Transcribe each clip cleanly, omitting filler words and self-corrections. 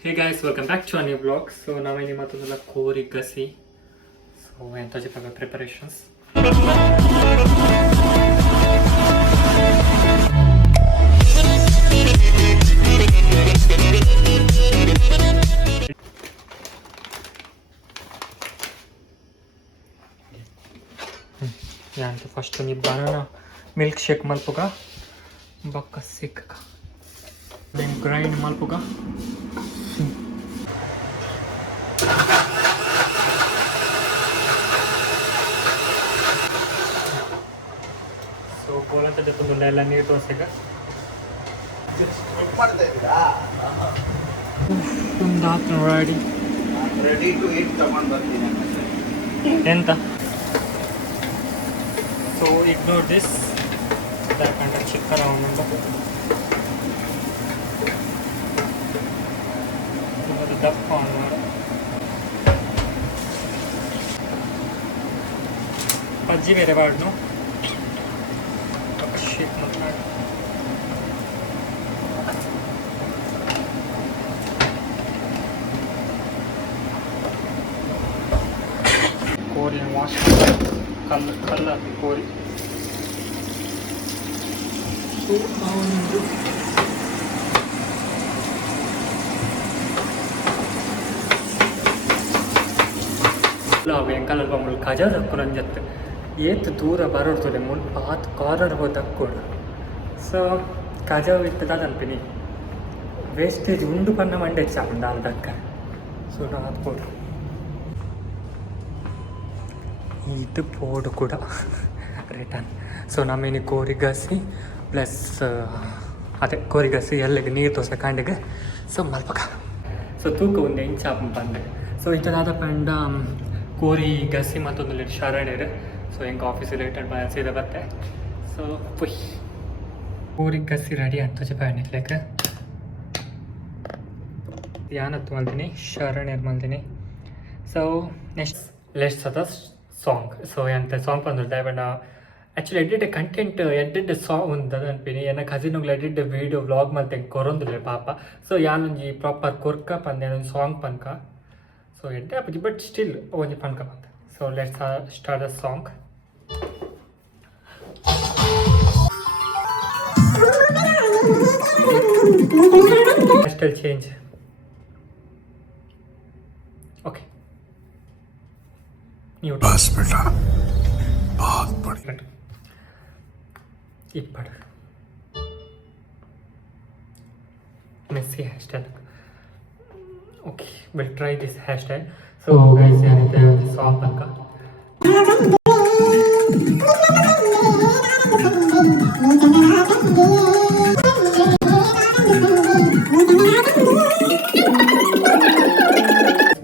Hey guys, welcome back to a new vlog. So now I'm going to Kori Gasi. So I'm going to preparations. Yeah, the first one is banana milkshake malpuga. Baka sikka. Then grind malpuga. So bola tadi tu lela ni tu asega. That's ready. Ready to eat command ಬರ್ತೀನಿ Enta. So ignore this. That kind of chicken around. The duck on. Pajji mere vaadno. Shit matna. Kori and wash. Kalla kori. So వెంకాల బొమ్మలు ఖజా దక్కురని చెప్తే ఏత్ దూర బరోడుతుంది మున్ పాత corner హో దక్కుడు so Khaja ఇట్టదా అనిపిని wastage ఉండు పన్న Monday చాపండి దాని దగ్గర సో నాకు పోడు ಇದು ಪೋಡು ಕೂಡ ರಿಟರ್ನ್ ಸೊ ನಮ್ಮೇನು ಕೋರಿಗಸಿ ಪ್ಲಸ್ ಅದೇ ಕೋರಿಗಸಿ ಎಲ್ಲಿಗೆ ನೀರು ತೋರಿಸ ಕಂಡಿಗೆ ಸೊ ಮಲ್ಪಕ ಸೊ ತೂಕ ಒಂದು ಇಂಚಾಪಂ ಬಂದೆ ಸೊ ಇಂಥದಾದ ಪಂಡ ಕೋರಿ ಗಸಿ ಮತ್ತೊಂದು ಲೇಟ್ ಶರಣೆರು ಸೊ ಹೆಂಗೆ ಆಫೀಸ್ ರಿಲೇಟೆಡ್ ಸೀದಾ ಬತ್ತೆ ಸೊ ಪುಯ್ ಕೋರಿ ಗಸಿ ರೆಡಿ ಅಂತ ಪಯಣಿಸ್ಲಿಕ್ಕೆ ಯಾನತ್ತು ಮಲ್ತೀನಿ ಶರಣೆರು ಮಲ್ತೀನಿ ಸೊ ನೆಕ್ಸ್ಟ್ ಲೆಟ್ಸ್ ಅದ ಸಾಂಗ್ ಸೊ ಎಂತ ಸಾಂಗ್ ಬಂದಿರ್ತಾರೆ but actually edit content edit song ಒಂದು ಅನ್ಪಿನಿ ಏನ ಕಸಿನ್ಗಳು ಎಡಿಟ್ ವೀಡಿಯೋ ವ್ಲಾಗ್ ಮತ್ತೆ ಕೊರೊಂದಿಲ್ಲ ಪಾಪ ಸೊ ಯಾನೊಂಜಿ ಪ್ರಾಪರ್ ಕೊರ್ಕ ಪಂದೆ ಒಂದು ಸಾಂಗ್ ಪನ್ಕ ಸೊ ಎಡ್ಡೆ ಆಪಜಿ ಬಟ್ ಸ್ಟಿಲ್ ಒಂಜಿ ಪನ್ಕ ಬಂದ so let's start the song style change okay बस बेटा बहुत बढ़िया इप्पड़ messy hairstyle. Okay, we'll try this hairstyle. So guys, ಏನೈತೆ ಒಂದು ಸಾಂಗ್ ತನಕ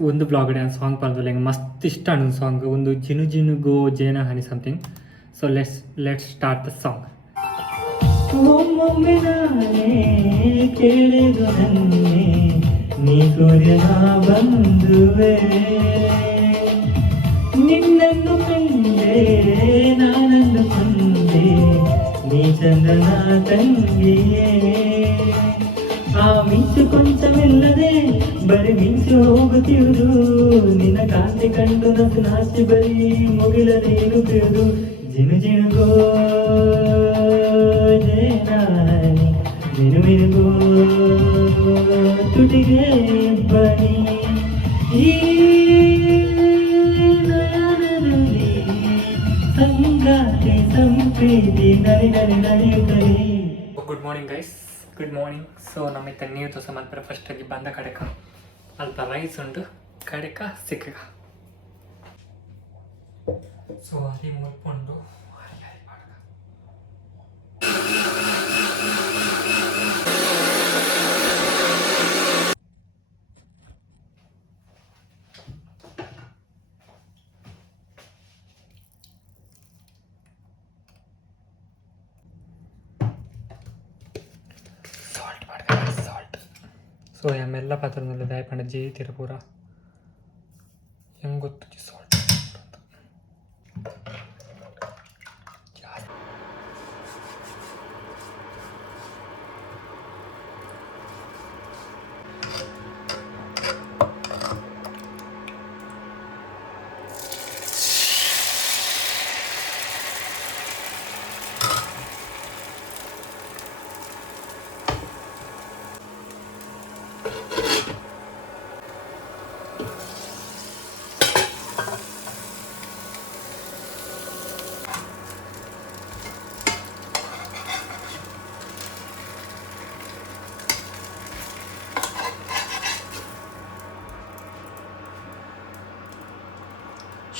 ಒಂದು ಬ್ಲಾಗ್ ಡ್ಯಾನ್ಸ್ ಸಾಂಗ್ ಬಂದಿಲ್ಲ ಹಿಂಗೆ ಮಸ್ತ್ ಇಷ್ಟ ಅನ್ನೋ ಸಾಂಗ್ ಒಂದು ಜಿನು ಜಿನುಗೋ ಜೇನ ಹನಿ something so let's start the song ಒಮ್ಮೊಮ್ಮೆ ನಾನೇ ಕೇಳಿದು ನನ್ನೇ ನೀ ಸೂರ್ಯನ ಬಂದುವೆ ನಿನ್ನನ್ನು ಕಂಡೆ ನಾನನ್ನು ಕೊಂದೆ ನೀ ಚಂದನ ತಂಗಿಯೇ ಆ ಮಿಂಚು ಕೊಂಚವಿಲ್ಲದೆ ಬರಿ ಮಿಂಚು ಹೋಗುತ್ತಿರುವುದು ನಿನ್ನ ಕಾಂತಿ ಕಂಡು ನಸು ನಾಚಿ ಬರೀ ಮುಗಿಲ ನೀನು ಬಿಡುದು ಜಿನು ಜಿನುಗೋ ಜೇನಾನಿ ಮಿನು ಮಿನುಗೋ ತುಟಿಗೆ ಬನಿ ಈ ನಯನದಲ್ಲಿ ಸಂಗಾತಿ ಸಂಪ್ರೀತಿ ನಲಿ ನಲಿ ನಡೆಯುತ್ತದೆ. Good morning guys, good morning. So ನಮಗೆ ನೀರು ದೋಸೆ ಮಾಡ್ತಾರೆ ಫಸ್ಟಾಗಿ ಬಂದ ಕಡೆಕ ಅಲ್ಪ ರೈಸ್ ಉಂಟು ಕಡೆಕ ಸಿಕ್ಕ ಸೊ ಅಲ್ಲಿ ಮುಲ್ಕೊಂಡು ಹರಿ ಹರಿ ಮಾಡಕ ಸೊ ಎಮ್ಮೆಲ್ಲ ಪಾತ್ರದಲ್ಲಿ ದಯಪಂಡ ಜಿ ತಿರುಪೂರ ಹೆಂಗೆ ಗೊತ್ತು ಜಿ ಸಾಲ್ಟ್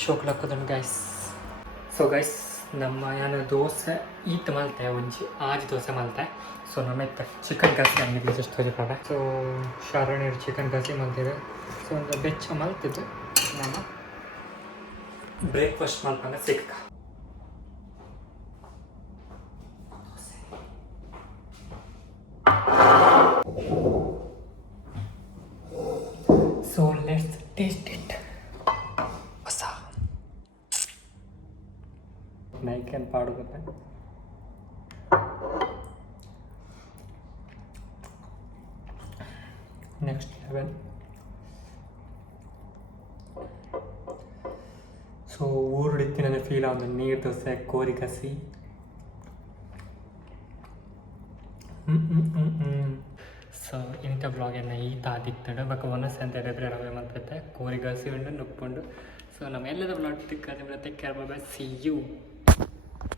ಶೋಕ್ಲಕ್ಕದನ್ನು ಗೈಸ್. ಸೊ ಗೈಸ್ ನಮ್ಮ ಏನು ದೋಸೆ ಈತ್ ಮಲ್ತೆ ಒಂಜಿ ಆಜಿ ದೋಸೆ ಮಲ್ತೆ. ಸೊ ನಮ್ಮತ್ತೆ ಚಿಕನ್ ಕಸಿ ಅಂಗಡಿ ಜಸ್ಟ್ ತೋರಿಪಾಡ. ಸೊ ಶಾರಣೀರು ಚಿಕನ್ ಕಸಿ ಮಲ್ತಿದೆ. ಸೊ ಒಂದು ಬೆಚ್ಚ ಮಲ್ತಿದ್ದು ನಮ್ಮ ಬ್ರೇಕ್ಫಾಸ್ಟ್ ಮಲ್ಪಂಗ ಸಿಕ್ಕ. So let's taste it. ಹೊಸ ನೈಕೇನು ಪಾಡುತ್ತೆ. Next level. ಸೊ ಊರುಡಿತ್ತಿನ ಫೀಲ್ ಆದ ನೀರು ದೋಸೆ ಕೋರಿ ಕಸಿ. ಸೊ ಇಂಥ ಬ್ಲಾಗನ್ನು ಈತ ಆದಿತ್ತಂಡು ಬಕ್ಕ ಒನಸ್ ಅಂತ ಹೇಳಿದ್ರೆ ರವೆ ಮತ್ತೆ ಕೋರಿ ಗಸಿ ಉಂಡು ನುಪ್ಪುಂಡು. ಸೊ ನಮ್ಮ ಎಲ್ಲದ ಬ್ಲಾಗ್ ತಿಕ್ಕ take care. Bye bye. See you.